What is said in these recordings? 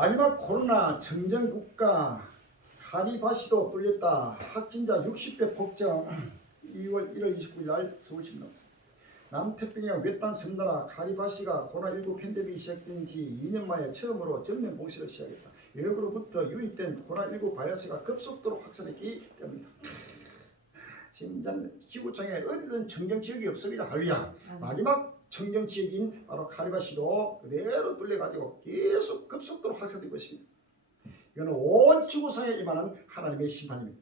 마지막 코로나 청정국가 카리바시도 뚫렸다. 확진자 60배 폭증. 2월 1월 29일 날 서울신문. 남태평양 외딴 섬나라 카리바시가 코로나19 팬데믹이 시작된 지 2년 만에 처음으로 전면 봉쇄를 시작했다. 외국으로부터 유입된 코로나19 바이러스가 급속도로 확산했기 때문이다. 지금 지구촌에 어디든 청정지역이 없습니다. 할루야. 마지막 청정지역인 바로 카리바시도 그대로 뚫려가지고 계속 급속도로 확산되고 있습니다. 이거는 온 지구상에 임하는 하나님의 심판입니다.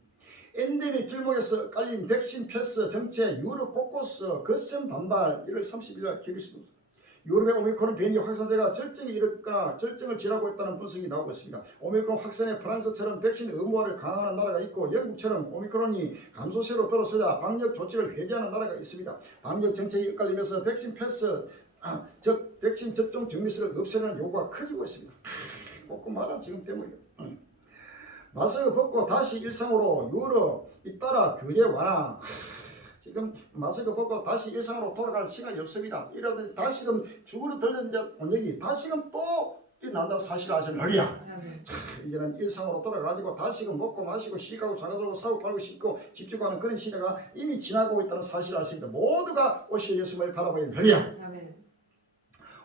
엔데믹 길목에서 깔린 백신 패스 정책 유럽 곳곳 거센 반발. 1월 30일 KBS 유럽의 오미크론 변이 확산세가 절정에 이르거나 절정을 지나고 있다는 분석이 나오고 있습니다. 오미크론 확산에 프랑스처럼 백신 의무화를 강화하는 나라가 있고 영국처럼 오미크론이 감소세로 들어서자 방역 조치를 해제하는 나라가 있습니다. 방역 정책이 엇갈리면서 백신 패스 즉 백신 접종 정리서를 없애라는 요구가 커지고 있습니다. 꼭 말한 지금 때문이에요. 마스크 벗고 다시 일상으로 유럽 잇따라 규제 완화. 지금 마스크 벗고 다시 일상으로 돌아갈 시간이 없습니다. 이러다 다시금 죽으러 들렸는데 여기 다시금 또 난다 사실 아시는 거야. 이제는 일상으로 돌아가지고 다시금 먹고 마시고 시가고 장가들고 사고 팔고 씻고 집중하는 그런 시대가 이미 지나고 있다는 사실 아십니다. 모두가 오실 예수님을 바라보는 거야.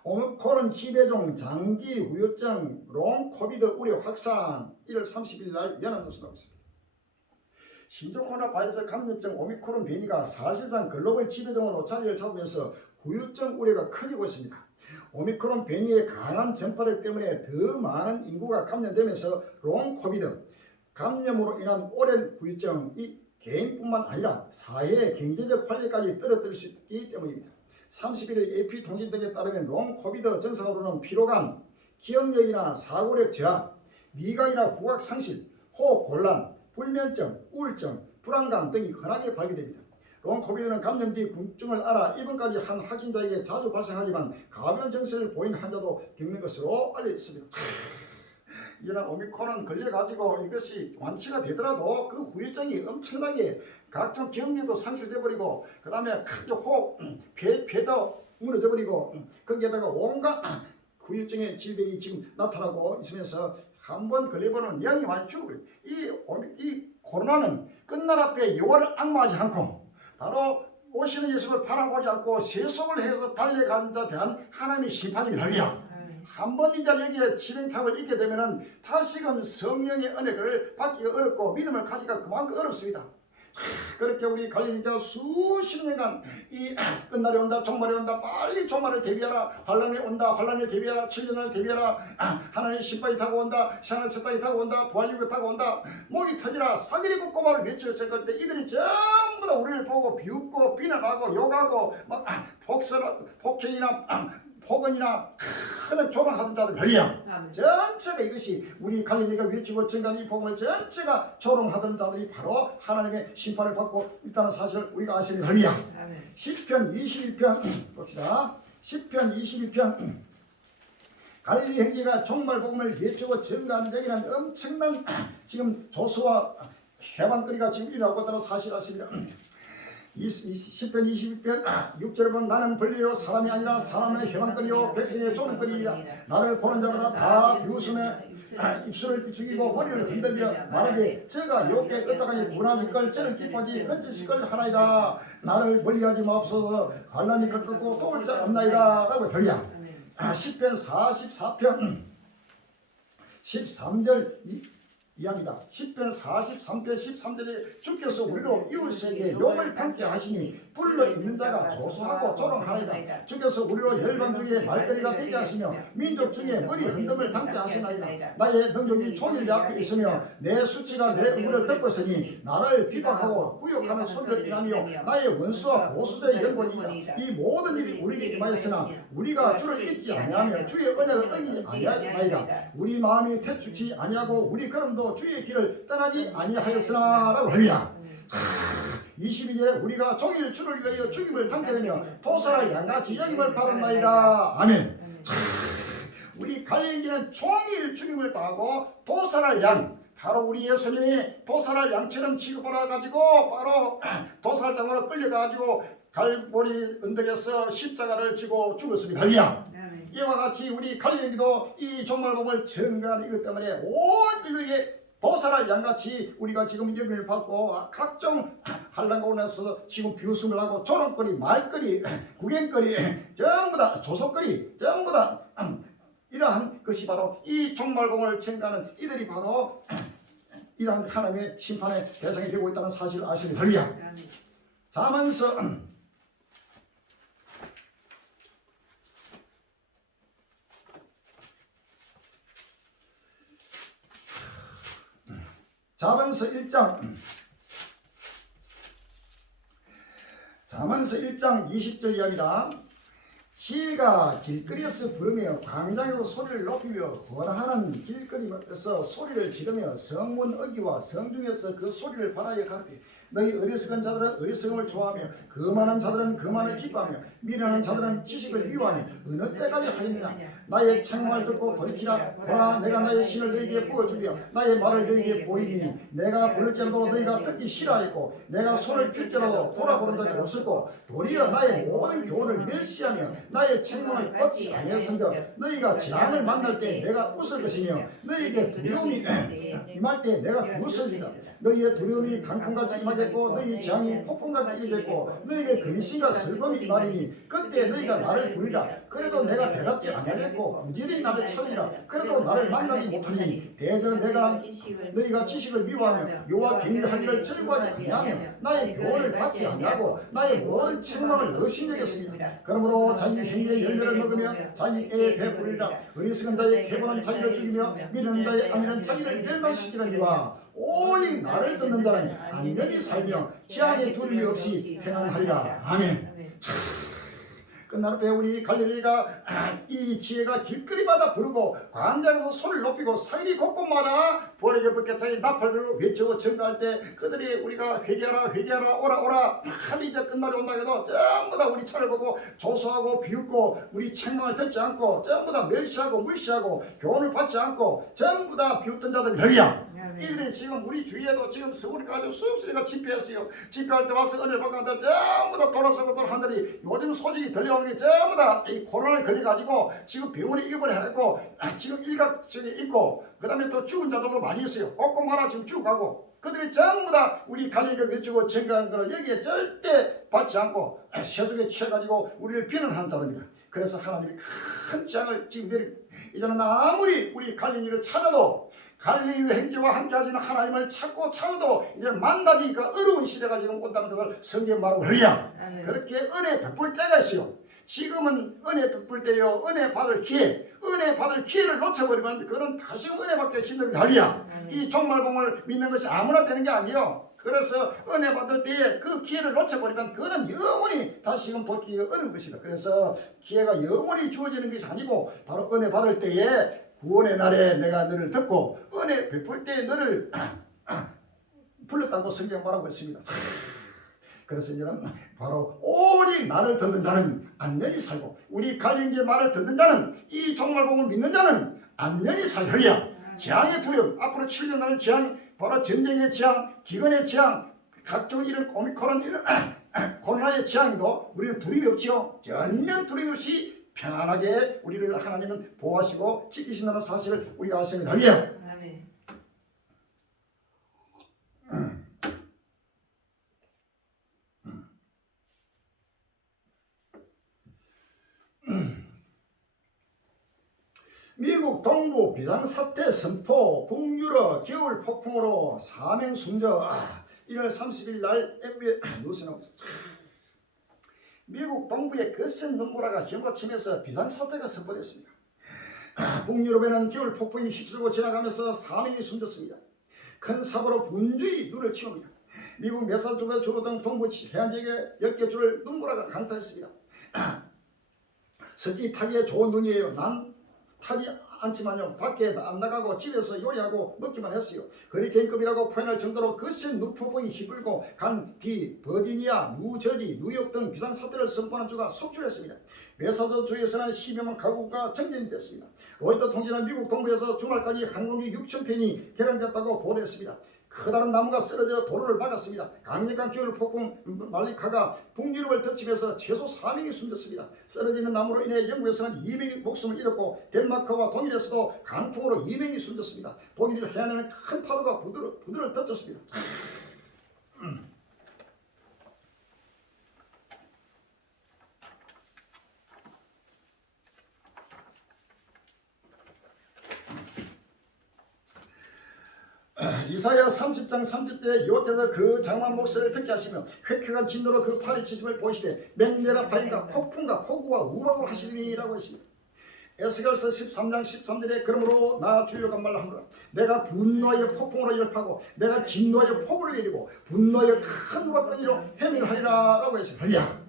오미크론 지배종 장기 후유증 롱 코비드 우려 확산. 1월 30일 날 연합뉴스 나왔습니다. 신종 코로나 바이러스 감염증 오미크론 변이가 사실상 글로벌 지배종으로 자리를 잡으면서 후유증 우려가 커지고 있습니다. 오미크론 변이의 강한 전파력 때문에 더 많은 인구가 감염되면서 롱 코비드 감염으로 인한 오랜 후유증이 개인뿐만 아니라 사회의 경제적 활력까지 떨어뜨릴 수 있기 때문입니다. 31일 AP통신 등에 따르면 롱 코비드 증상으로는 피로감, 기억력이나 사고력 저하, 미각이나 후각 상실, 호흡 곤란, 불면증, 우울증, 불안감 등이 흔하게 발견됩니다. 롱 코비드는 감염 뒤 궁증을 앓아 입원까지 한 확진자에게 자주 발생하지만 가벼운 증세를 보인 환자도 겪는 것으로 알려 있습니다. 이런 오미크론 걸려가지고 이것이 완치가 되더라도 그 후유증이 엄청나게 각종 기억력도 상실돼버리고 그 다음에 호흡, 폐도 무너져버리고 거기에다가 온갖 후유증의 질병이 지금 나타나고 있으면서 한번 걸려보면 영이 많이 죽어버려요. 이 코로나는 끝날 앞에 요원을 악마하지 않고 바로 오시는 예수를 바라보지 않고 세속을 해서 달려간 자 대한 하나님의 심판입니다. 한번 이제 여기에 진행탑을 잊게 되면은 다시금 성령의 은혜를 받기가 어렵고 믿음을 가지기가 그만큼 어렵습니다. 그렇게 우리 갈릴리가 수십 년간 이 끝날이 온다 종말이 온다 빨리 종말을 대비하라 환란이 온다 환란을 대비하라 7년을 대비하라 하나님의 심판이 다고 온다 시간의 세탁이 다고 온다 부활주가 다고 온다 목이 터지라 사기리 ቁ꼬마를 외치러 쳤을 때 이들이 전부 다 우리를 보고 비웃고 비난하고 욕하고 막 폭행이나 폭언이나 큰 조롱하던 자들 별이야. 전체가 이것이 우리 갈릴리가 외치고 전간 이 복음을 전체가 조롱하던 자들이 바로 하나님의 심판을 받고 있다는 사실을 우리가 아시는 별이야. 10편 22편 봅시다. 10편 22편 갈릴리 형제가 종말 복음을 외치고 전가하는 데에는 엄청난 지금 조수와 해방거리가 지금 일어나고 있다는 사실 아십니다. 10편 22편 6절에 보면 나는 분리로 사람이 아니라 사람의 해방거리요 백성의 조롱거리이다. 나를 보는 자마다 다 비웃음에 입술을 비추기고 머리를 흔들며 말하되 저가 욕게 끄떡하니 무난일걸 저는 기뻐하지 건지실 걸 하나이다. 나를 멀리하지 마옵소서 환난이 꺾고 도울 자 없나이다 라고 별이야. 10편 44편 13절 이야기다. 10편 43편 13절에 주께서 우리로 이웃에게 욕을 담게 하시니 불러 있는 자가 조소하고 조롱하리다. 주께서 우리로 열방 중에 말거리가 되게 하시며 민족 중에 머리 흔듦을 담게 하시나이다. 나의 능력이 종일 앞에 있으며 내 수치가 내 얼굴을 덮고 있으니 나를 비방하고 구욕하는 소리를 인하며 나의 원수와 보수자의 연권이다. 이 모든 일이 우리에게 임하였으나 우리가 주를 잊지 아니하며 주의 언약을 어기지 아니하나이다. 우리 마음이 태축지 아니하고 우리 걸음도 주의 길을 떠나지 아니하였으나 라고 할렐루야. 22절에 우리가 종일 주를 위하여 죽임을 당케 되며 도살할 양같이 여김을 받았나이다. 아멘. 우리 갈릴리는 종일 죽임을 당하고 도살할 양 바로 우리 예수님이 도살할 양처럼 취급받아 가지고 바로 도살장으로 끌려가지고 갈보리 언덕에서 십자가를 지고 죽었습니다. 할렐루야. 이와 같이 우리 갈릴리도 이 종말복음을 증거하는 이것 때문에 온 인류에게 도살할 양같이 우리가 지금 영을 받고 각종 환난과 나서 지금 비웃음을 하고 조롱거리, 말거리, 구경거리, 전부 다 조속거리, 전부 다 이러한 것이 바로 이 종말복음을 증거하는 이들이 바로 이러한 하나님의 심판의 대상이 되고 있다는 사실을 아시면 할렐루야. 잠언서 1장 20절 이야기다. 지혜가 길거리에서 부르며 광장에서 소리를 높이며 권하는 길거리에서 소리를 지르며 성문 어기와 성중에서 그 소리를 바라여 가르되 너희 어리석은 자들은 어리석음을 좋아하며 거만한 자들은 거만을 기뻐하며 미련한 자들은 지식을 미워하니 어느 때까지 하겠느냐. 나의 책망을 듣고 돌이키라. 보라, 내가 나의 신을 너희에게 부어주며 나의 말을 너희에게 보이니 내가 부를지라도 너희가 듣기 싫어하였고 내가 손을 필지라도 돌아보는 자가 없었고 도리어 나의 모든 교훈을 멸시하며 나의 책망을 받지 아니하였은즉 너희가 재앙을 만날 때 내가 웃을 것이며 너희에게 두려움이 임할 때 내가 비웃으리라. 너희의 두려움이 강풍같이 임하겠고 너희 재앙이 폭풍같이 임하겠고 너희에게 근심과 슬픔이 임하리니 그때 너희가 나를 부르리라. 그래도 내가 대답지 아니하겠고 부지런히 나를 찾으리라. 그래도 나를 만나지 못하니 대저 내가 너희가 지식을 미워하며 여호와 경외하기를 즐거워하지 아니하며 나의 교훈을 받지 아니하고 나의 모든 책망을 의심여겼습니다. 그러므로 자기 행위의 열매를 먹으며 자기 때에 베푸리라. 어리석은 자의 개본한 자기를 죽이며 미련한 자의 안일한 자기를 멸망시키느니와 오직 나를 듣는 자는 안전히 살며 재앙의 두려움이 없이 평안하리라. 아멘. 끝날 때 우리 갈릴리가 이 지혜가 길거리마다 부르고 광장에서 소리를 높이고 사이리 곳곳마다 보리게 벗겨타니 나팔을 외치고 증거할 때 그들이 우리가 회개하라 회개하라 오라 오라 빨리 이제 끝날이 온다 해도 전부 다 우리 차를 보고 조소하고 비웃고 우리 책망을 듣지 않고 전부 다 멸시하고 무시하고 교훈을 받지 않고 전부 다 비웃던 자들이 별이야. 이들이 지금 우리 주위에도 지금 서울에 가지고 수없이가 집회했어요. 집회할 때 와서 은혜를 받고 전부 다 돌아서고 하늘이 요즘 소식이 들려오는 게 전부 다 이 코로나에 걸려가지고 지금 병원에 입원을 해고 지금 일각적에 있고 그 다음에 또 죽은 자들도 많이 있어요. 곳곳마다 지금 죽어가고 그들이 전부 다 우리 갈릴리를 외치고 증거한 것을 여기에 절대 받지 않고 세속에 취해가지고 우리를 비난하는 자들입니다. 그래서 하나님이 큰 재앙을 지금 내립니다. 이제는 아무리 우리 갈릴리를 찾아도 갈릴리 행제와 함께 하시는 하나님을 찾아도 이제 만나기가 어려운 시대가 지금 온다는 것을 성경 말하고 그래야 그렇게 은혜 베풀 때가 있어요. 지금은 은혜 베풀 때요. 은혜 받을 기회, 은혜 받을 기회를 놓쳐버리면 그건 다시금 은혜 받기 힘든 날이야. 이 종말복음을 믿는 것이 아무나 되는 게 아니에요. 그래서 은혜 받을 때에 그 기회를 놓쳐버리면 그는 영원히 다시금 돌이키기가 어려운 것이다. 그래서 기회가 영원히 주어지는 것이 아니고 바로 은혜 받을 때에 구원의 날에 내가 너를 듣고 은혜 베풀 때에 너를 불렀다고 성경 말하고 있습니다. 그래서 이제는 바로 오직 나를 듣는 자는 안전히 살고 우리 갈릴리의 말을 듣는 자는 이 종말복음을 믿는 자는 안전히 살리라. 재앙의 두려움, 앞으로 7년 나는 재앙이 바로 전쟁의 재앙, 기근의 재앙, 각종 이런 오미크론 이런 코로나의 재앙도 우리는 두려움이 없지요. 전혀 두려움 없이 평안하게 우리를 하나님은 보호하시고 지키신다는 사실을 우리가 아시면 합니다. 미국 동부 비상사태 선포, 북유럽 겨울 폭풍으로 사명 숨져. 1월 30일 날 MBC 뉴스에 나오고 있습니다. 미국 동부의 거센 눈보라가 휘몰아치면서 비상사태가 선포됐습니다. 북유럽에는 겨울 폭풍이 휩쓸고 지나가면서 사명이 숨졌습니다. 큰 사고로 분주히 눈을 치웁니다. 미국 매사주베 주로 등 동부 해안 지역에 10개 주를 눈보라가 강타했습니다. 스키 타기에 좋은 눈이에요. 난 타지 않지만요. 밖에 안 나가고 집에서 요리하고 먹기만 했어요. 허리케인급이라고 표현할 정도로 거센 눈폭풍이 휘불고 간 뒤 버지니아, 뉴저지, 뉴욕 등 비상사태를 선포하는 주가 속출했습니다. 매사주주에서는 10여만 가구가 정전이 됐습니다. 로이터 통신은 미국 동부에서 주말까지 항공기 6,000편이 개량됐다고 보도했습니다. 커다란 나무가 쓰러져 도로를 막았습니다. 강력한 기울 폭풍 말리카가 북유럽을 덮치면서 최소 4명이 숨졌습니다. 쓰러지는 나무로 인해 영국에서는 2명이 목숨을 잃었고 덴마크와 독일에서도 강풍으로 2명이 숨졌습니다. 독일 해안에는 큰 파도가 부두를 덮쳤습니다. 이사야 30장 30절에 여호와께서 그 장엄한 목소리를 듣게 하시며 쾌쾌한 진노로 그 파리치심을 보이시되 맹렬한 바위가 폭풍과 폭우와 우박으로 하시리니라고 했습니다. 에스겔서 13장 13절에 그러므로 나 주여가 말하노라 내가 분노하여 폭풍으로 열파고 내가 진노하여 폭우를 내리고 분노하여 큰 우박덩이로 해밀하리라 라고 했습니다.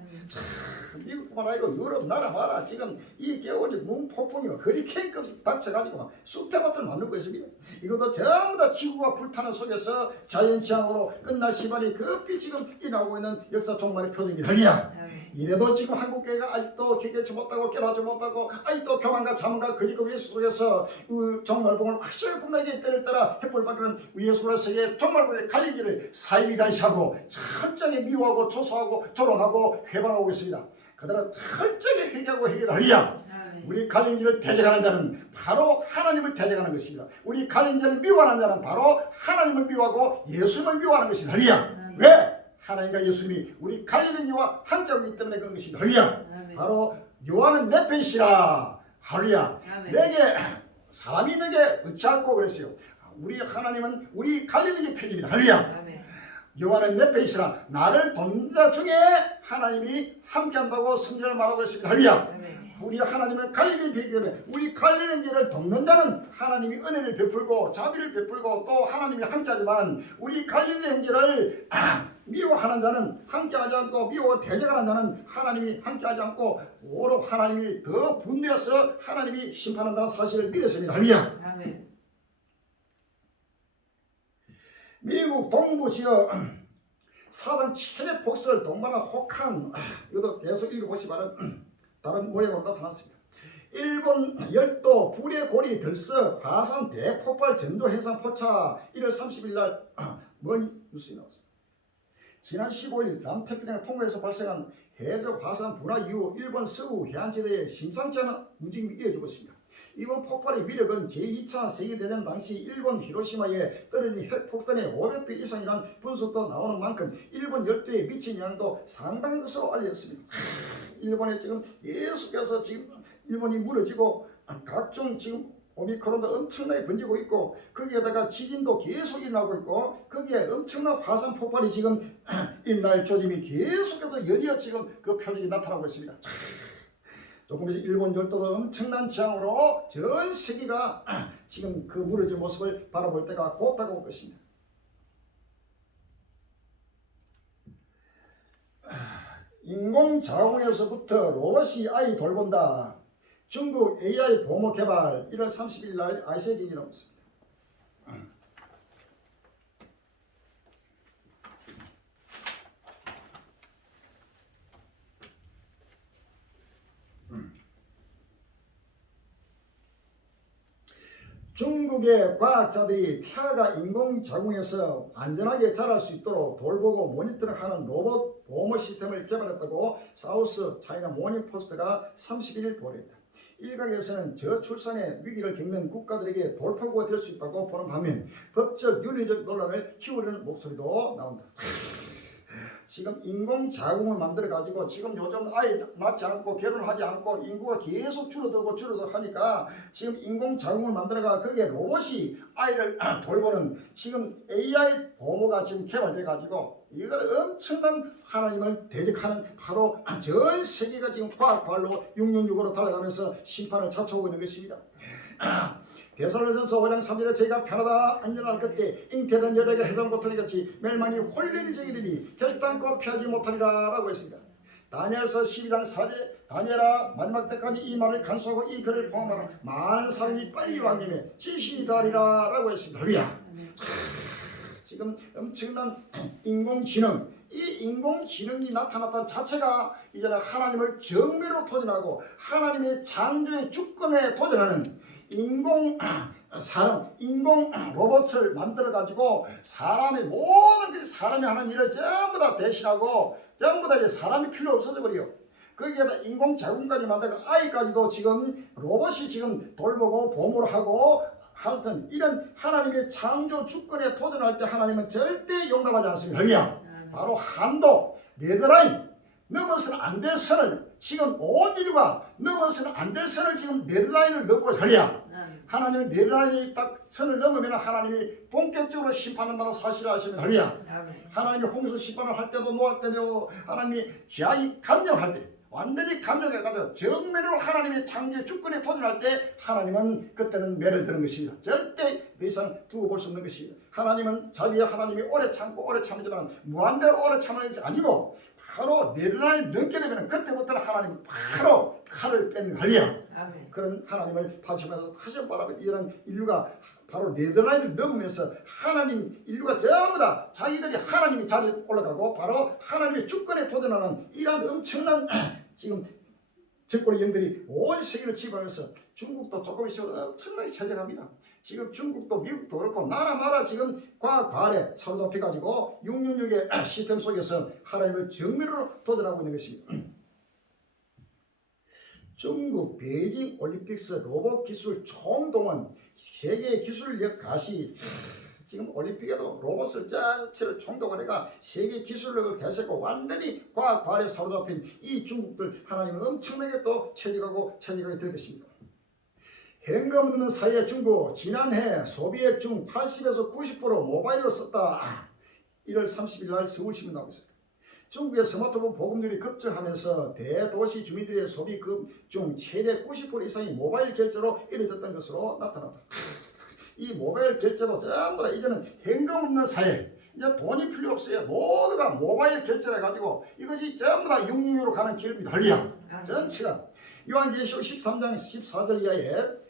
미국뿐만 아니고 유럽 나라 마다 지금 이 겨울이 문폭풍이 허리케인급 닥쳐가지고 쑥대밭을 만들고 있습니다. 이것도 전부 다 지구가 불타는 속에서 자연재앙으로 끝날 시간이 급히 지금 일어나고 있는 역사 종말의 표정입니다. 이래도 지금 한국교회가 아직도 기계치 못하고 깨닫지 못하고 아직도 교만과 자만과 거짓과 예수 속에서 종말봉을 확실히 분명히 때를 따라 햇불받는 우리 예수 그리스도의 종말봉의 갈리기를 사입이 다시하고 철저히 미워하고 조소하고 조롱하고 회방하고 있습니다. 그들은 철저히 회개하고 회개하리야. 우리 갈림길을 대적하는 자는 바로 하나님을 대적하는 것입니다. 우리 갈림길을 미워하는 자는 바로 하나님을 미워하고 예수님을 미워하는 것입니다. 할렐루야. 왜? 하나님과 예수님이 우리 갈리는 이와 함께하고 있기 때문에 그런 것입니다. 할렐루야. 바로 요한은 내 편이시라. 할렐루야. 내게 사람이 내게 어찌하고 그랬어요. 우리 하나님은 우리 갈리는 편입니다. 할렐루야. 요한은 내 편이시라. 나를 돕는 자 중에 하나님이 함께한다고 성경을 말하고 있습니다. 할렐루야. 우리 하나님은 갈리는 편이기 때문에 우리 갈리는 길을 돕는 자는 하나님이 은혜를 베풀고 자비를 베풀고 또 하나님이 함께하지만 우리 갈리는 길을 미워하는 자는 함께하지 않고 미워하고 대적하는 자는 하나님이 함께하지 않고 오히려 하나님이 더 분노해서 하나님이 심판한다는 사실을 믿었습니다. 할렐루야. 미국 동부 지역 사상 최대 폭설 동반한 혹한 이것도 계속 읽어보시면 다른 모양으로 나타났습니다. 일본 열도 불의 고리 들썩 화산 대폭발 전조 해상 포차 1월 30일 날 먼 뉴스에 나왔습니다. 지난 15일 남태평양 통로에서 발생한 해저 화산 분화 이후 일본 서부 해안지대에 심상치 않은 움직임이 이어지고 있습니다. 이번 폭발의 위력은 제2차 세계대전 당시 일본 히로시마에 떨어진 핵폭탄의 500배 이상이라는 분석도 나오는 만큼 일본 열도에 미친 영향도 상당한 것으로 알려졌습니다. 일본에 지금 계속해서 지금 일본이 무너지고 각종 지금 오미크론도 엄청나게 번지고 있고 거기에다가 지진도 계속 일어나고 있고 거기에 엄청난 화산 폭발이 지금 일어날 조짐이 계속해서 연이어 지금 그 표적이 나타나고 있습니다. 조금 이제 일본 열도도 엄청난 재앙으로 전 세계가 지금 그 무너진 모습을 바라볼 때가 곧 다가올 것입니다. 인공자궁에서부터 로봇이 아이 돌본다. 중국 AI 보모 개발 1월 30일 날 아시아 경기를 하고 있습니다. 중국의 과학자들이 태아가 인공자궁에서 안전하게 자랄 수 있도록 돌보고 모니터링하는 로봇 보모 시스템을 개발했다고 사우스 차이나 모닝포스트가 31일 보도했다. 일각에서는 저출산의 위기를 겪는 국가들에게 돌파구가 될 수 있다고 보는 반면 법적 윤리적 논란을 키우려는 목소리도 나온다. 지금 인공자궁을 만들어 가지고 지금 요즘 아이 낳지 않고 결혼하지 않고 인구가 계속 줄어들고 하니까 지금 인공자궁을 만들어가 거기에 로봇이 아이를 돌보는 지금 AI 보모가 지금 개발돼 가지고 이걸 엄청난 하나님을 대적하는 바로 전 세계가 지금 과학발로 666으로 달려가면서 심판을 자초하고 있는 것입니다. 데살로전서 5장 3절에 저희가 편하다 안전할 그때 잉태된 여자가 해장보털이 같이 멸망이 홀리니 저기리니 결단코 피하지 못하리라 라고 했습니다. 다니엘서 12장 4절에 다니엘아 마지막 때까지 이 말을 간수하고 이 글을 포함하는 많은 사람이 빨리 왕님에 지시다리라 라고 했습니다. 할렐루야. 지금 엄청난 인공지능 이 인공지능이 나타났다는 자체가 이제는 하나님을 정면으로 도전하고 하나님의 창조의 주권에 도전하는 인공 사람 인공 로봇을 만들어 가지고 사람의 모든 그 사람이 하는 일을 전부 다 대신하고 전부 다 이제 사람이 필요 없어져 버려요. 거기에다 인공 자궁까지 만들고 아이까지도 지금 로봇이 지금 돌보고 보호를 하고 하여튼 이런 하나님의 창조 주권에 도전할 때 하나님은 절대 용납하지 않습니다. 그냥 바로 한도 데드라인 넘어서는 안 될 선을 지금 온 인류가 넘어서는 안 될 선을 지금 데드라인을 넘고 하랴. 하나님은 데드라인이 딱 선을 넘으면 하나님이 본격적으로 심판한다는 사실을 아시면 하랴. 하나님이 홍수 심판을 할 때도 노아 때도 하나님이 죄악이 감령할 때 완전히 감정해가지고 정면으로 하나님의 창조의 주권에 도전할 때 하나님은 그때는 매를 드는 것입니다. 절대 더 이상 두고 볼 수 없는 것입니다. 하나님은 자기의 하나님이 오래 참고 오래 참지만 무한대로 오래 참는 것이 아니고 바로 내려날 넘게 되면 그때부터는 하나님은 바로 칼을 뺀 거리야. 그런 하나님을 바치면서 하신 바람에 이런 인류가 바로 네덜라인을 넘으면서 하나님 인류가 전부 다 자기들이 하나님의 자리에 올라가고 바로 하나님의 주권에 도전하는 이러한 엄청난 지금 적군의 영들이 온 세계를 지배하면서 중국도 조금 있으면 엄청나게 차지합니다. 지금 중국도 미국도 그렇고 나라마다 지금 과학 발에 사로잡혀가지고 666의 시스템 속에서 하나님을 정면으로 도전하고 있는 것입니다. 중국 베이징 올림픽스 로봇 기술 총동원 세계 기술력 가시 지금 올림픽에도 로봇을 전체를 총동원해가 세계 기술력을 개척하고 완전히 과학 발에 사로잡힌 이 중국들 하나님은 엄청나게 또 체질하게 될 것입니다. 현금 없는 사이에 중국 지난해 소비액 중 80에서 90% 모바일로 썼다. 1월 30일 날 서울신문 나오고 있어요. 중국의 스마트폰 보급률이 급증하면서 대도시 주민들의 소비금 중 최대 90% 이상이 모바일 결제로 이루어졌던 것으로 나타났다. 이 모바일 결제도 전부 다 이제는 현금 없는 사회, 이제 돈이 필요 없어요. 모두가 모바일 결제를 해가지고 이것이 전부 다 666으로 가는 길입니다. 할리야. 전체가 요한계시록 13장 14절 이하에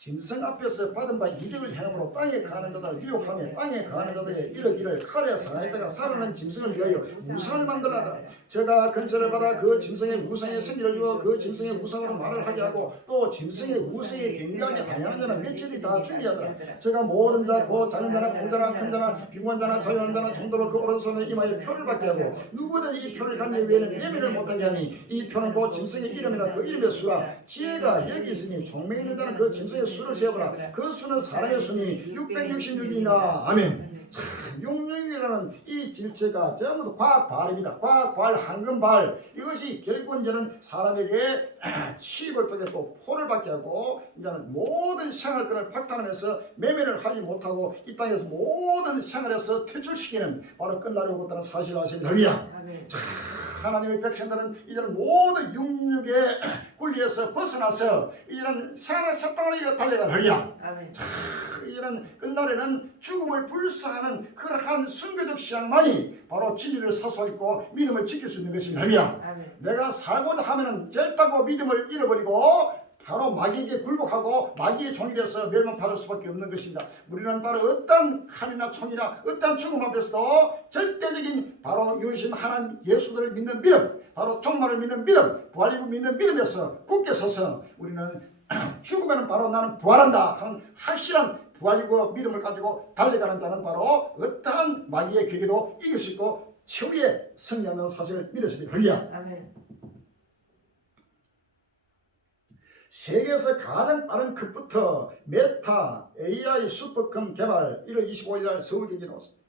짐승 앞에서 받은 바 이적을 행함으로 땅에 거하는 자들을 유혹하며 땅에 거하는 자들의 이르기를 칼에 상하였다가 살아난 짐승을 위하여 우상을 만들라다. 제가 건설을 받아 그 짐승의 우상에 승리를 주어 그 짐승의 우상으로 말을 하게 하고 또 짐승의 우상에 경배하게 하여하는 자는 며칠이 다 죽이하더라. 제가 모든 자 곧 작은 자나 공자나 큰 자나 빈곤한 자나 자유한 자나 정도로 그 오른손에 이마에 표를 받게 하고 누구든지 이 표를 갖는 외에는 매매를 못하게 하니 이 표는 곧 짐승의 이름이나 그 이름의 수라. 지혜가 여기 있으니 총명 있는 자는 그 짐승의 수를 세어보라. 그 수는 사람의 수니 666이나 아멘. 666이라는 이 질체가 전부 과학 발입니다. 과학 발, 황금 발. 이것이 결국은 이제는 사람에게 시입을 통해 또 포를 받게 하고 이제는 모든 생활권을 박탈하면서 매매를 하지 못하고 이 땅에서 모든 생활에서 퇴출시키는 바로 끝날이 오고 있다는 사실을 아십니까? 하나님의 백성들은 이제는 모든 육육의 굴리에서 벗어나서 이제는 생활 세상을 달려가는 허리야. 이제는 끝날에는 죽음을 불사하는 그러한 순교적 신앙만이 바로 진리를 사수하고 믿음을 지킬 수 있는 것입니다. 허리야. 내가 살고자 하면은 절다고 믿음을 잃어버리고 바로 마귀에게 굴복하고 마귀의 종이 돼서 멸망받을 수밖에 없는 것입니다. 우리는 바로 어떤 칼이나 총이나 어떤 죽음 앞에서도 절대적인 바로 유신 하나님 예수를 믿는 믿음, 바로 종말을 믿는 믿음, 부활이고 믿는 믿음에서 굳게 서서 우리는 죽으면 바로 나는 부활한다 하는 확실한 부활이고 믿음을 가지고 달려가는 자는 바로 어떠한 마귀의 괴계도 이길 수 있고 최후의 승리하는 사실을 믿으십니다. 할렐루야. 세계에서 가장 빠른 컴퓨터 메타 AI 슈퍼컴 개발 1월 25일 날 서울경제 나왔습니다.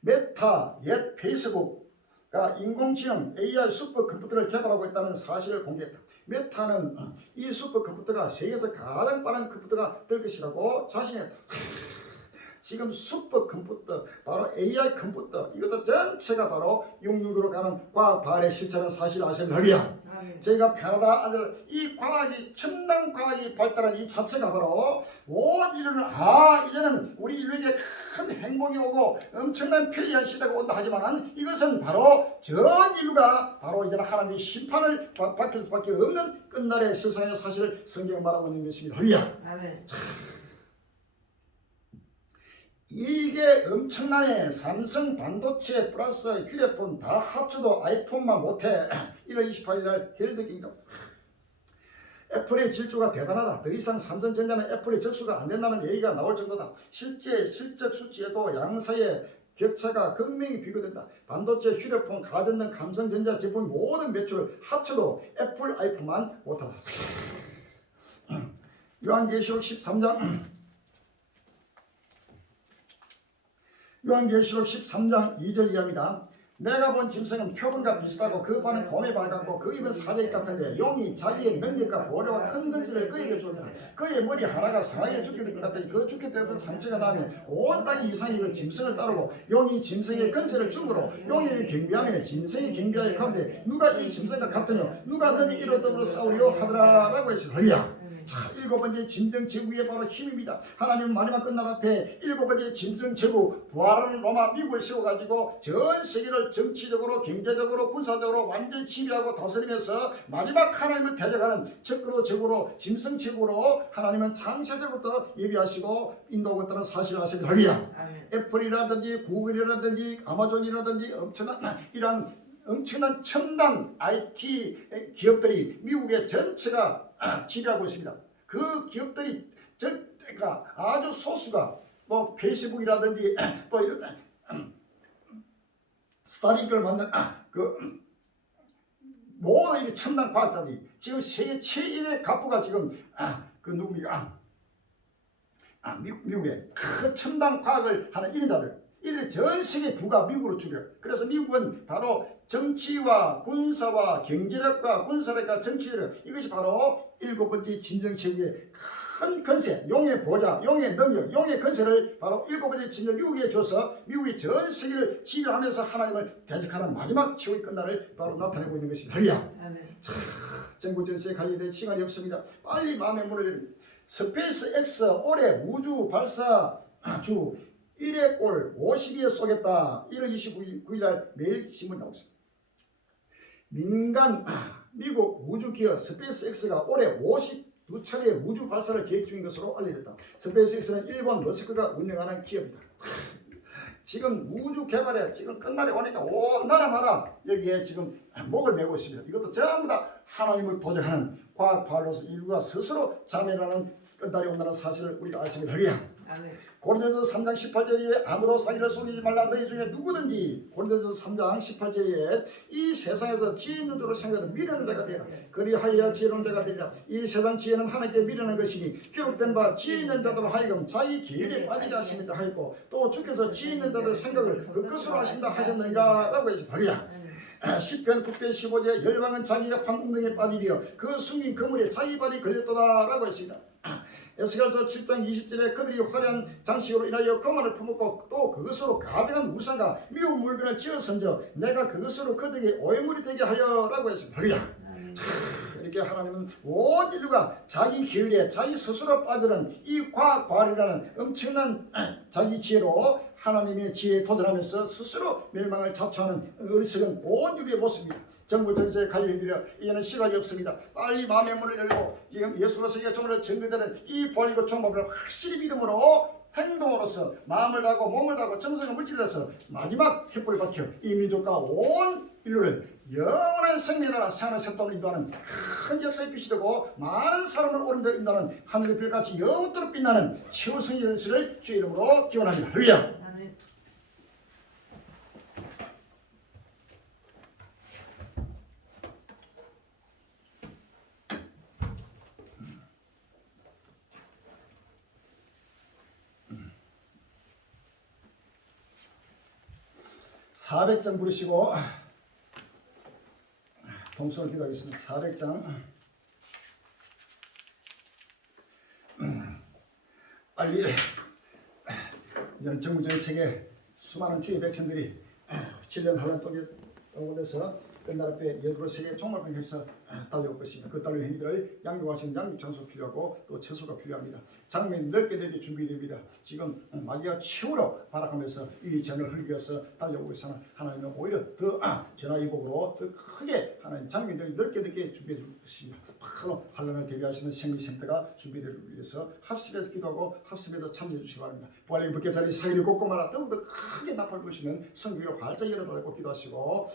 메타 옛 페이스북가 인공지능 AI 슈퍼컴퓨터를 개발하고 있다는 사실을 공개했다. 메타는 이 슈퍼컴퓨터가 세계에서 가장 빠른 컴퓨터가 될 것이라고 자신했다. 지금 슈퍼컴퓨터, 바로 AI 컴퓨터, 이것도 전체가 바로 666으로 가는 과학 발의 실체라는 사실을 아십니까? 저희가 편하다 아들 이 과학이 첨단 과학이 발달한 이 자체가 바로 온 인류는 이제는 우리 인류에게 큰 행복이 오고 엄청난 편리한 시대가 온다 하지만 이것은 바로 전 인류가 바로 이제는 하나님의 심판을 받을 수밖에 없는 끝날의 세상의 사실을 성경은 말하고 있는 것입니다. 할렐루야. 이게 엄청나네. 삼성 반도체 플러스 휴대폰 다 합쳐도 아이폰만 못해. 1월 28일 날 헬드긴가. 애플의 질주가 대단하다. 더 이상 삼성전자는 애플의 적수가 안 된다는 얘기가 나올 정도다. 실제 실적 수치에도 양사의 격차가 극명히 비교된다. 반도체, 휴대폰, 가전등 삼성전자 제품 모든 매출 합쳐도 애플 아이폰만 못하다. 요한계시록 13장 요한계시록 13장 2절 이하입니다. 내가 본 짐승은 표범과 비슷하고 그 발은 곰에 밝았고 그 입은 사자의 같은데 용이 자기의 능력과 보려와 큰 근세를 그에게 주었다. 그의 머리 하나가 상하에 죽게 될 것 같더니 그 죽게 되던 상처가 나면 온 땅이 이상히 그 짐승을 따르고 용이 짐승의 근세를 주므로 용이 경비하며 짐승이 경비하여 가운데 누가 이 짐승과 같으뇨 누가 너희 이로더불어 싸우리요 하더라 라고 했으리야. 자, 일곱 번째 짐승 제국의 바로 힘입니다. 하나님은 마지막 끝날 앞에 일곱 번째 짐승 제국 부활하는 로마 미국을 세워가지고 전 세계를 정치적으로 경제적으로 군사적으로 완전히 지배하고 다스리면서 마지막 하나님을 대적하는 적그로 제국으로 짐승 제국으로 하나님은 창세전부터 예비하시고 인도하고 있다는 사실을 아시길 바랍니다. 애플이라든지 구글이라든지 아마존이라든지 엄청난 첨단 IT 기업들이 미국의 전체가 지배하고 있습니다. 그 기업들이 절대가 아주 소수가 뭐 페이스북이라든지 또 이런 스타링크를 만든 그 모든 첨단 과학자들이 지금 세계 최인의 갑부가 지금 그 누굽니까? 미국의 큰 첨단 과학을 하는 인자들 이들이 전 세계 부가 미국으로 줄여. 그래서 미국은 바로 정치와 군사와 경제력과 군사력과 정치력 이것이 바로 일곱 번째 짐승 제국의 큰 건세, 용의 보좌, 용의 능력, 용의 건세를 바로 일곱 번째 짐승 미국에 줘서 미국이 전 세계를 지배하면서 하나님을 대적하는 마지막 최후의 끝날을 바로 나타내고 있는 것이 할렐루야. 전국 전세에 갈 일에 시간이 없습니다. 빨리 마음의 문을 열립니다. 스페이스 X 올해 우주 발사 주 1회 골 52에 쏘겠다. 1월 29일 날 매일 신문 나오고 있습니다. 민간 미국 우주기업 스페이스X가 올해 52차례의 우주 발사를 계획 중인 것으로 알려졌다. 스페이스X는 일본 머스크가 운영하는 기업이다. 지금 우주 개발에 지금 끝날이 오니까 온 나라마다 여기에 지금 목을 메고 있습니다. 이것도 전부 다 하나님을 도적하는 과학파로서 인류가 스스로 자멸하는 끝날이 온다는 사실을 우리가 아시면 되리야. 고린도전서 3장 18절에 아무도 사기를 속이지 말라. 너희 중에 누구든지 고린도전서 3장 18절에 이 세상에서 지혜 있는 줄로 생각하는 미련한 자가 되라. 그리하여 지혜로운 자가 되리라. 이 세상 지혜는 하나님께 미련한 것이니 기록된 바 지혜 있는 자들 하여금 자기 계율에 빠지지 않습니다 하였고 또 주께서 지혜 있는 자들 생각을 그 것으로 하신다 하셨느니라 라고 해서 발이야. 시편 9편 15절에 열방은 자기가 판 웅덩이에 빠지리여 그 숨긴 그물에 자기 발이 걸렸도다 라고 했습니다. 에스겔서 7장 20절에 그들이 화려한 장식으로 인하여 거만을 품었고 또 그것으로 가증한 우상과 미운 물건을 지어 선져 내가 그것으로 그들에게 오해물이 되게 하여 라고 했습니다. 이렇게 하나님은 온 인류가 자기 계율에 자기 스스로 빠지는 이 과학발이라는 엄청난 자기 지혜로 하나님의 지혜에 도전하면서 스스로 멸망을 자초하는 어리석은 온 인류의 모습입니다. 정부 전세에 갈려드려 이제는 시간이 없습니다. 빨리 마음의 문을 열고 지금 예수로 세계 종으로 증거되는 이 본리고 종법을 확실히 믿음으로 행동으로서 마음을 다하고 몸을 다하고 정성을 물질러서 마지막 햇불을 밝혀 이 민족과 온 인류를 영원한 생명나라 생활의 셋도로 인도하는 큰 역사의 빛이 되고 많은 사람을 오른데 인도하는 하늘의 별같이 영원토록 빛나는 최후성의 연수를 주의 이름으로 기원합니다. 할렐루야. 400장 부르시고 동성을 기도하겠습니다. 400장 빨리 전국 전 세계 수많은 주의 백성들이 7년 한란 동안에서 끝날 앞에 예수로 세계 종말을 해서 달려올 것입니다. 그 달려올 행위들을 양육하시는 양육 장소 필요하고 또 처소가 필요합니다. 장면이 넓게 되게 준비됩니다. 지금 마귀가 최후로 발악하면서 이 전을 흘리기 위해서 달려오고 있으나 하나님은 오히려 더 전화위복으로 더 크게 하나님 장면들이 넓게 되게 준비해 줄 것입니다. 바로 환란을 대비하시는 생명센터가 준비되기 위해서 합심해서 기도하고 합심해서 참여해 주시기 바랍니다. 부활의 법계 자리 사이를 곱고마라 더욱더 크게 나팔 부시는 성교를 활짝 열어달라고 기도하시고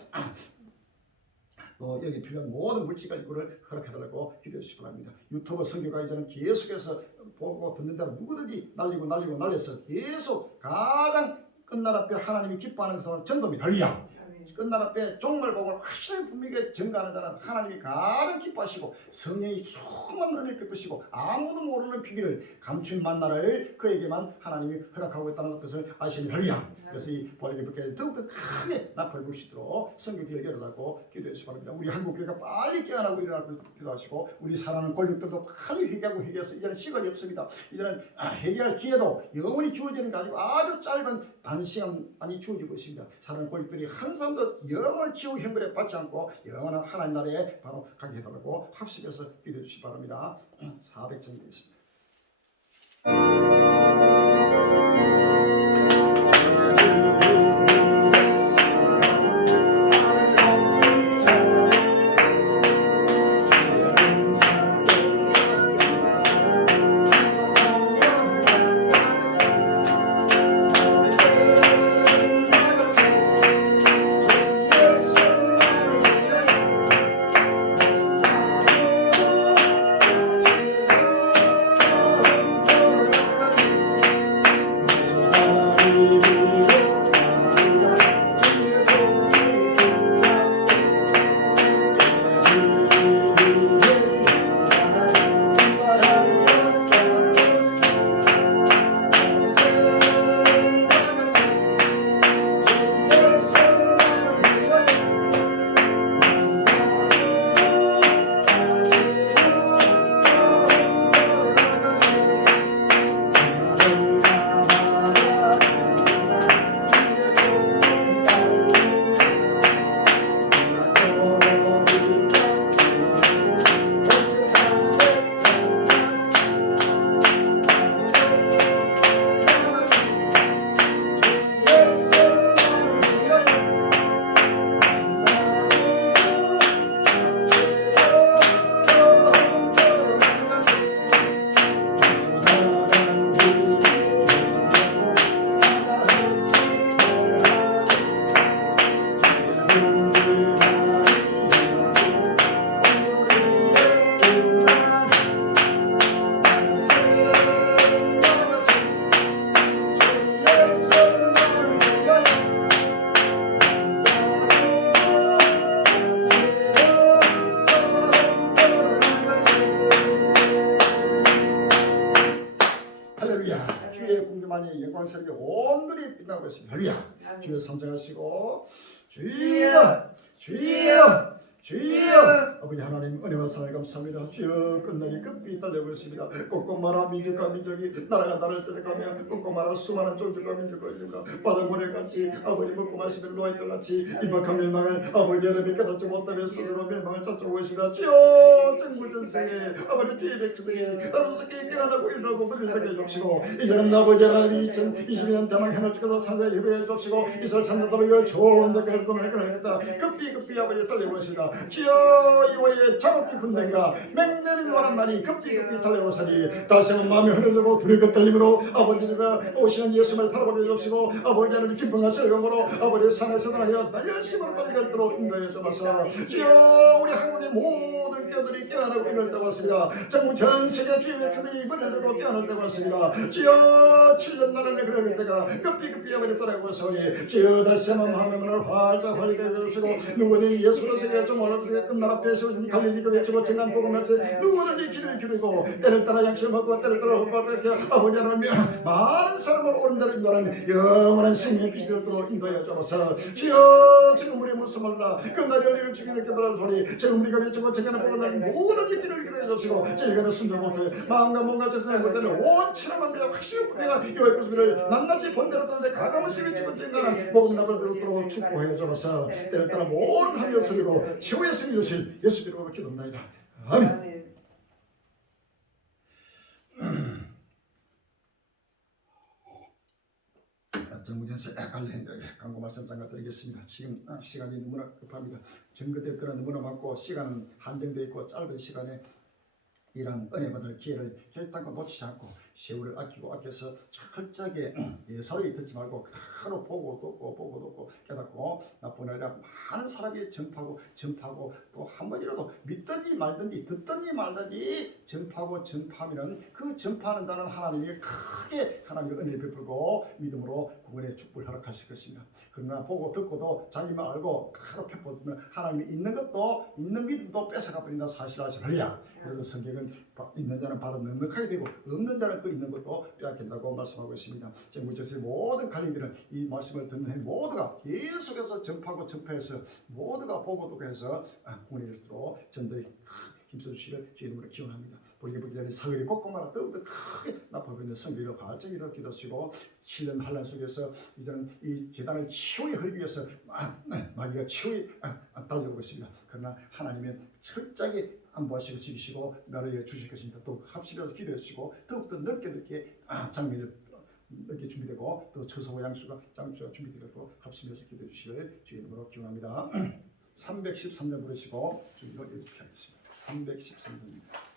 여기 필요한 모든 물질과 이거를 허락해달라고 기도해 주시기 바랍니다. 유튜브 선교가 이제는 계속해서 보고 듣는 대로 누구든지 날려서 계속 가장 끝날 앞에 하나님이 기뻐하는 것은 전도입니다. 할렐루야. 끝날 앞에 종말복을 확실히 분명히 증가하는 자는 하나님이 가장 기뻐하시고 성령이 조금만 눈을 깨뜨시고 아무도 모르는 비밀을 감춘 만나를 그에게만 하나님이 허락하고 있다는 것을 아시니 할렐루야. 그래서 이 보리교회 더욱더 크게 나팔 불 수 있도록 선교기를 열어달라고 기도해 주시기 바랍니다. 우리 한국교회가 빨리 깨어나고 일어나고 기도하시고 우리 사랑하는 권력들도 빨리 회개해서 이제는 시간이 없습니다. 이제는 회개할 기회도 영원히 주어지는 게 아니고 아주 짧은 단시간만이 주어지고 있습니다. 사랑하는 권력들이 한 사람도 영원한 지옥 형벌에 받지 않고 영원한 하나님 나라에 바로 가게 해달라고 합식해서 기도해 주시기 바랍니다. 400점 되겠습니다. 영광스럽게 온누리 빛나고 있습니다. 할렐루야. 주여 삼정하시고 주여 주여 주여 아버지 하나님 은혜와 사랑을 감사합니다. 주여 끝날이 급히 달려오고 있습니다. 꼼꼼마라 민족과 민족이 나라가 나를 떠나가며 꼼꼼마라 수많은 종족과 민족과 인류가 바다모래같이 아버지 먹고 마시면 노아이들같이 임박한 멸망을 아버지 여러분이 깨닫지 못하며 스스로 멸망을 찾아오고 있습니다. 주여 정부전생에 아버지 주의 백성이 아름답게 깨어나고 일어나고 머리를 되게 해주시고 이제는 아버지 하나님 2022년 대망 해을 찍어서 찬사에 예배해 주시고 이스라엘 찬나다로 좋은 데까지 꿈을 끊어냅니다. 급히 아버지 달려오고 있습니다. 주여 이와의 작업기 군대가 맹렬히 노란 날이 급히 달려오사니 다시 한번 마음이 흐르고 두렵고 떨림으로 아버지가 오시는 예수를 바라보게 해주시고 아버지 하나님 기쁨과 즐거움으로 아버지 산에서 하여 날열심으로 달려들도록 인도해 주셔서 주여 우리 한국의 모든 뼈들이 깨어나고 이럴 때 왔습니다. 전국 전 세계 주의 백성들이 머리를 깨어날 때 왔습니다. 주여 7년 나라의 그럴 때가 급히 아버지 떠나고서니 주여 다시 한번 마음의 문을 활짝 해주시고 누구든지 예수로 세계 좀 어렵게 끝날 앞에 세우신 갈릴리도 외치고 증한 복음을 때 누구든지 길을 기르고 때를 따라 양식을 먹고 때를 따라 헛발을 아버지 하나님 많은 사람을 옳은 대로 인도하는 영원한 생명의 빛이 되도록 인도하여 주옵소서. 주여 지금 우리 무슨 말라 끝날이 우리를 죽이는 깨달은 소리 지금 우리가 외치고 증하는 복음을 모든 길을 기르게 해주시고 질거는 순종 못해 마음과 몸과 세상을 볼 때는 온 친함한 미라 확실히 내가 여호와의 구속을 낱낱이 본대로 떠는데 가감없이 외치고 증하는 복음 나를 들도록 축복하여 주옵소서. 때를 따라 모든 한명 서리고 최후의 승리 주실 예수 이름으로 기도합니다. 아멘. 정부전세 관련 광고 말씀 잠깐 드리겠습니다. 지금 시간이 너무나 급합니다. 증거될 거는 너무나 많고 시간은 한정되어 있고 짧은 시간에 이런 은혜 받을 기회를 결단코 놓치지 않고 세월을 아껴서 철저하게 예사롭게 듣지 말고 하루 보고 듣고 깨닫고 나뿐 아니라 많은 사람이 전파하고 또 한 번이라도 믿든지 말든지 듣든지 말든지 전파하면은 그 전파하는 자는 하나님이 크게 하나님의 은혜를 베풀고 믿음으로 구원의 축복을 허락하실 것입니다. 그러나 보고 듣고도 자기만 알고 하루 펴보면 하나님이 있는 믿음도 뺏어가 버린다 사실 아시느냐. 그래서 성경은 있는 자는 받아 넉넉하게 되고 없는 자는 그 있는 것도 빼앗긴다고 말씀하고 있습니다. 지금 우리의 모든 가정들은 이 말씀을 듣는 모두가 계속해서 전파해서 모두가 보고 듣고 해서 구원의 일수로 전도에 힘써 주시기를 주의 이름으로 기원합니다. 보리기 전에 사흘이 꼼꼼하라 더욱더 크게 나타나고 있는 성비를 발전히 기도하시고 시련 환란 속에서 이제는 이 재단을 치유히 흘리기 위해서 마귀가 치유히 달려오고 있습니다. 그러나 하나님은 철저하게 안보하시고 지키시고 나라에 주실 것입니다. 또 합심해서 기도해 주시고 더욱더 넓게 장면을 넓게 준비되고 또 처소와 양수가 준비되고 합심해서 기도해 주시기를 주의 이름으로 기원합니다. 313년 부르시고 주기로 이렇게 하겠습니다. 313년입니다.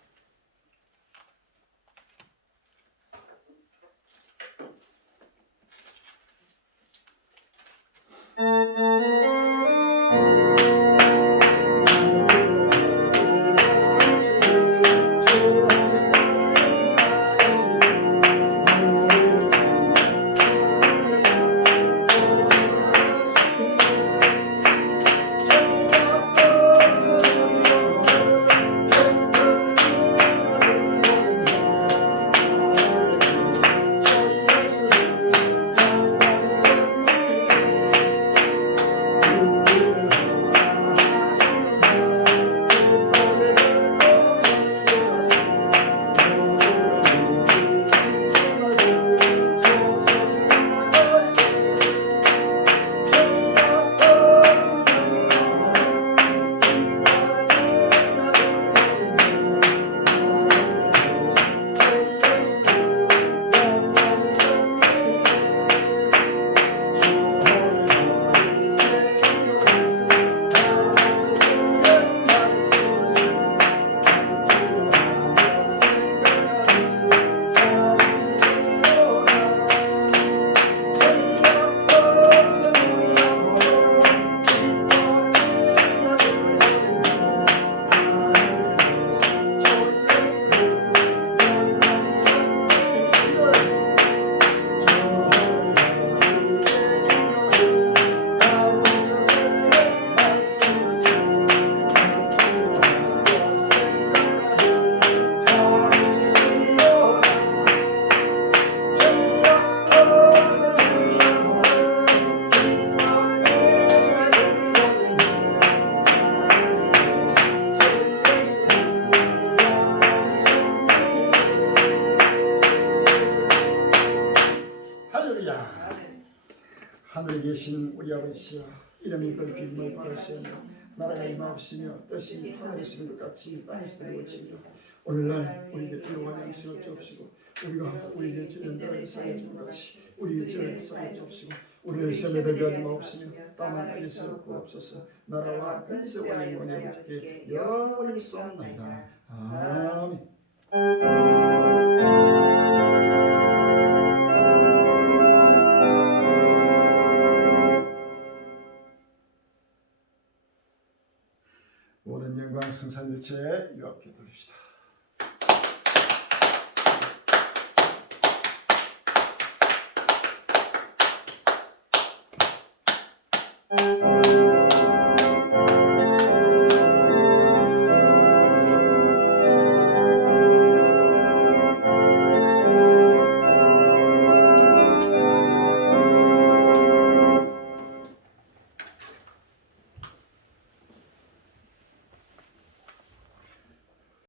하늘에 계신 우리 아버지시여 이름이 거룩히 바라시오며 나라가 임하옵시며 뜻이 하늘에서 이룬 것 같이 땅에서도 이루어지이다. 오늘날 우리에게 필요한 양식을 주옵시고 우리가 우리에게 주는 자를 사하여 준 같이 우리의 죄를 사하여 주옵시고 우리를 시험에 들게 하지 마옵시며 다만 악에서 구하옵소서. 나라와 근세와 영광이 아버지께 영원히 있사옵나이다. 아멘. 모든 영광 승산일체에 이렇게 돌립시다.